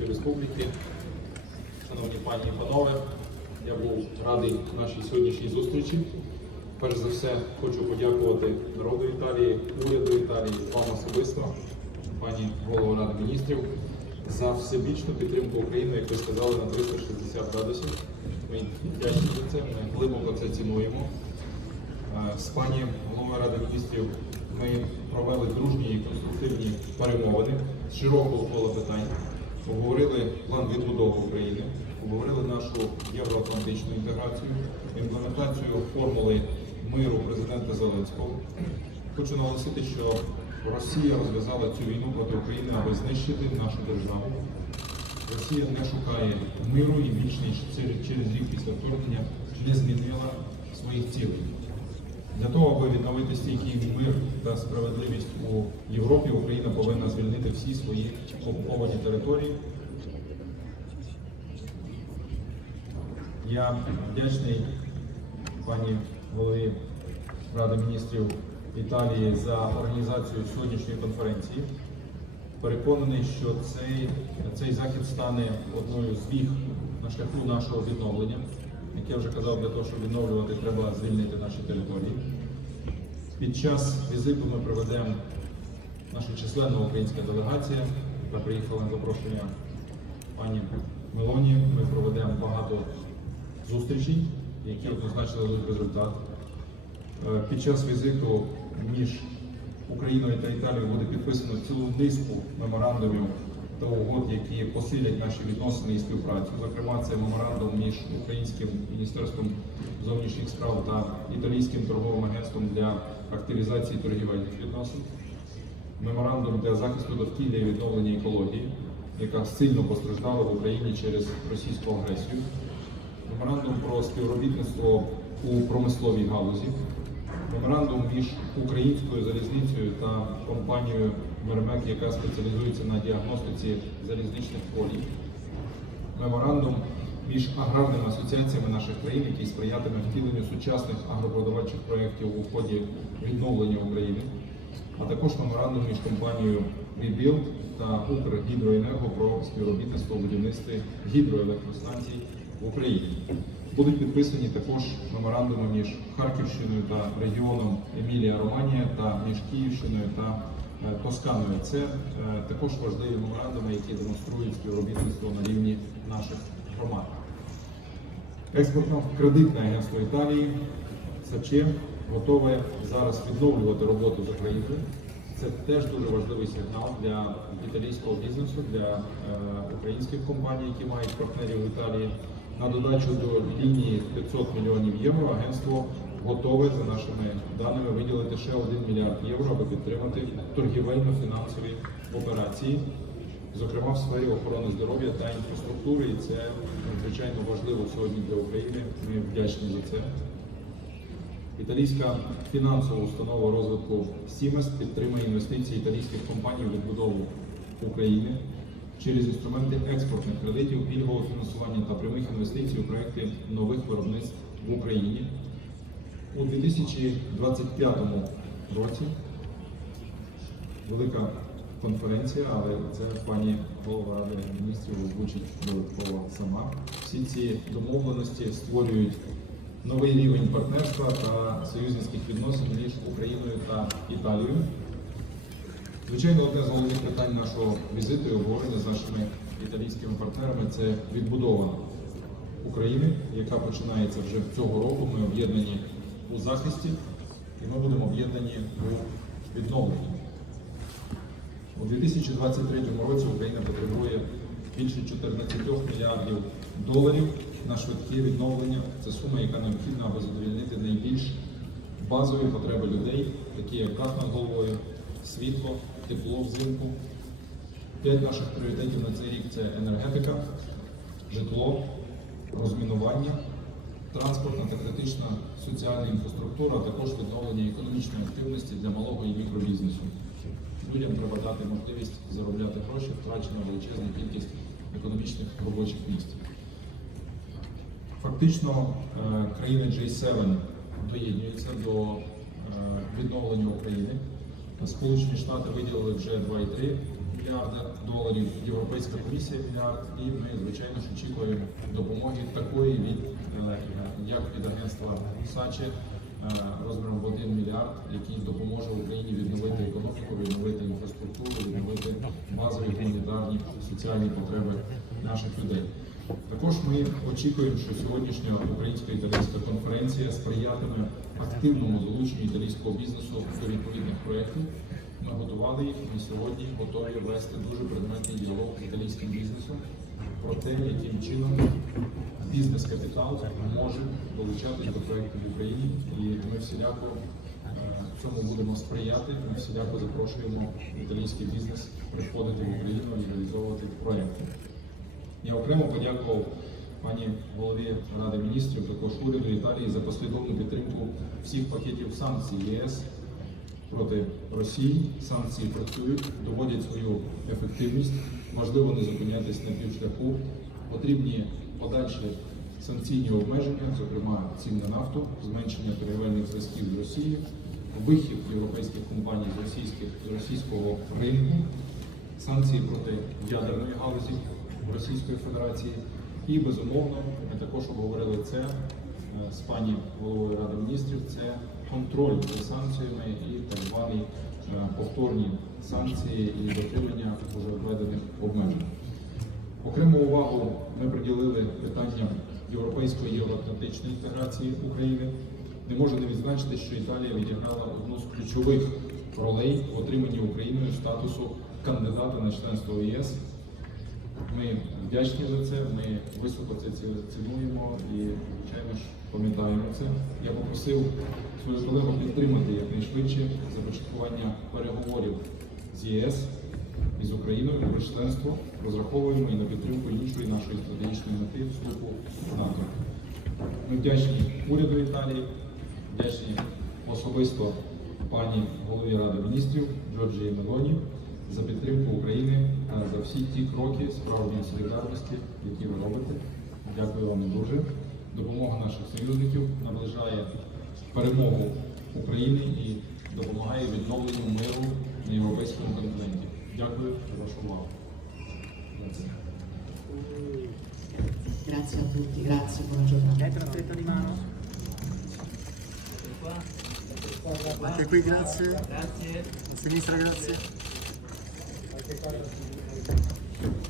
Латвійської Республіки, шановні пані і панове, я був радий нашій сьогоднішній зустрічі. Перш за все, хочу подякувати народу Італії, уряду Італії, вам особисто, пані голову Ради міністрів, за всебічну підтримку України, як ви сказали, на 360 градусів. Ми вдячні за це, ми глибоко це цінуємо. Е, З пані головою Ради міністрів ми провели дружні і конструктивні перемовини з широкого кола питань, обговорили план відбудови України, обговорили нашу євроатлантичну інтеграцію, імплементацію формули миру президента Зеленського. Хочу наголосити, що Росія розв'язала цю війну проти України, аби знищити нашу державу. Росія не шукає миру і більш ніж через- рік після вторгнення не змінила своїх цілей. Для того, аби відновити стійкий мир та справедливість у Європі, Україна повинна звільнити всі свої окуповані території. Я вдячний пані голові Ради міністрів Італії за організацію сьогоднішньої конференції. Переконаний, що цей, цей захід стане одною з віг на шляху нашого відновлення. Як я вже казав, для того, щоб відновлювати, треба звільнити наші території. Під час візиту ми проведемо наша численна українська делегація, яка приїхала на запрошення пані Мелоні. Ми проведемо багато зустрічей, які однозначно дадуть результат. Е, Під час візиту між Україною та Італією буде підписано цілу низку меморандумів та угод, які посилять наші відносини і співпрацю. Зокрема, це меморандум між Українським міністерством зовнішніх справ та італійським торговим агентством для активізації торгівельних відносин. Меморандум для захисту довкілля і відновлення екології, яка сильно постраждала в Україні через російську агресію. Меморандум про співробітництво у промисловій галузі, меморандум між українською залізницею та компанією Мермек, яка спеціалізується на діагностиці залізничних колій, меморандум між аграрними асоціаціями наших країн, який сприятиме втіленню сучасних агропродавчих проєктів у ході відновлення України, а також меморандум між компанією Rebuild та Укргідроенерго про співробітництво будівництві гідроелектростанцій в Україні. Будуть підписані також меморандуми між Харківщиною та регіоном Емілія-Романія та між Київщиною та е, Тосканою. Це е, також важливі меморандуми, які демонструють співробітництво на рівні наших громад. Експортно-кредитне агентство Італії САЧЕ готове зараз відновлювати роботу з Україною. Це теж дуже важливий сигнал для італійського бізнесу, для е, українських компаній, які мають партнерів в Італії. На додачу до лінії 500 мільйонів євро агентство готове за нашими даними виділити ще 1 мільярд євро, аби підтримати торгівельно-фінансові операції, зокрема в сфері охорони здоров'я та інфраструктури. І це надзвичайно важливо сьогодні для України. Ми вдячні за це. Італійська фінансова установа розвитку Сімес підтримує інвестиції італійських компаній в відбудову України через інструменти експортних кредитів, пільгового фінансування та прямих інвестицій у проекти нових виробництв в Україні. У 2025 році велика конференція, але це пані голова Ради міністрів озвучить додатково сама. Всі ці домовленості створюють новий рівень партнерства та союзницьких відносин між Україною та Італією. Звичайно, одне з головних питань нашого візиту і обговорення з нашими італійськими партнерами це відбудова України, яка починається вже цього року. Ми об'єднані у захисті і ми будемо об'єднані у відновленні. У 2023 році Україна потребує більше 14 мільярдів доларів на швидке відновлення. Це сума, яка необхідна, аби задовільнити найбільш базові потреби людей, такі як дах над головою, світло, тепло взимку. П'ять наших пріоритетів на цей рік це енергетика, житло, розмінування, транспортна та критична соціальна інфраструктура, а також відновлення економічної активності для малого і мікробізнесу. Людям треба дати можливість заробляти гроші, втрачена величезна кількість економічних робочих місць. Фактично, е, країни G7 доєднуються до е, відновлення України. Сполучені Штати виділили вже 2,3 мільярда доларів, Європейська комісія мільярд, і ми, звичайно ж, очікуємо допомоги такої від е, як від агентства САЧЕ е, розміром в 1 мільярд, який допоможе Україні відновити економіку, відновити інфраструктуру, відновити базові гуманітарні соціальні потреби наших людей. Також ми очікуємо, що сьогоднішня українсько-італійська конференція сприятиме активному залученню італійського бізнесу до відповідних проєктів. Ми готували їх і сьогодні готові вести дуже предметний діалог з італійським бізнесом про те, яким чином бізнес-капітал може долучатись до проєктів в Україні. І ми всіляко е, цьому будемо сприяти. Ми всіляко запрошуємо італійський бізнес приходити в Україну і реалізовувати проєкти. Я окремо подякував пані голові Ради міністрів, також уряду Італії за послідовну підтримку всіх пакетів санкцій ЄС проти Росії. Санкції працюють, доводять свою ефективність. Важливо не зупинятись на півшляху. Потрібні подальші санкційні обмеження, зокрема цін на нафту, зменшення торгівельних зв'язків з Росією, вихід європейських компаній з російських з російського ринку, санкції проти ядерної галузі Російської Федерації. І безумовно, ми також обговорили це е, з пані головою Ради міністрів. Це контроль за санкціями і так звані е, повторні санкції і дотримання вже введених обмежень. Окрему увагу ми приділили питанням європейської євроатлантичної інтеграції України. Не можу не відзначити, що Італія відіграла одну з ключових ролей в отриманні Україною статусу кандидата на членство в ЄС. Ми вдячні за це, ми високо це цінуємо і, звичайно ж, пам'ятаємо це. Я попросив свою колегу підтримати якнайшвидше започаткування переговорів з ЄС і з Україною про членство. Розраховуємо і на підтримку іншої нашої стратегічної мети вступу в НАТО. Ми вдячні уряду Італії, вдячні особисто пані голові Ради міністрів Джорджії Мелоні за підтримку України, за всі ті кроки справжньої солідарності, які ви робите. Дякую вам дуже. Допомога наших союзників наближає перемогу України і допомагає відновленню миру на європейському континенті. Дякую за вашу увагу. Grazie a tutti, grazie, buona giornata. Una stretta di mano. Anche qui grazie. A sinistra grazie. Gracias.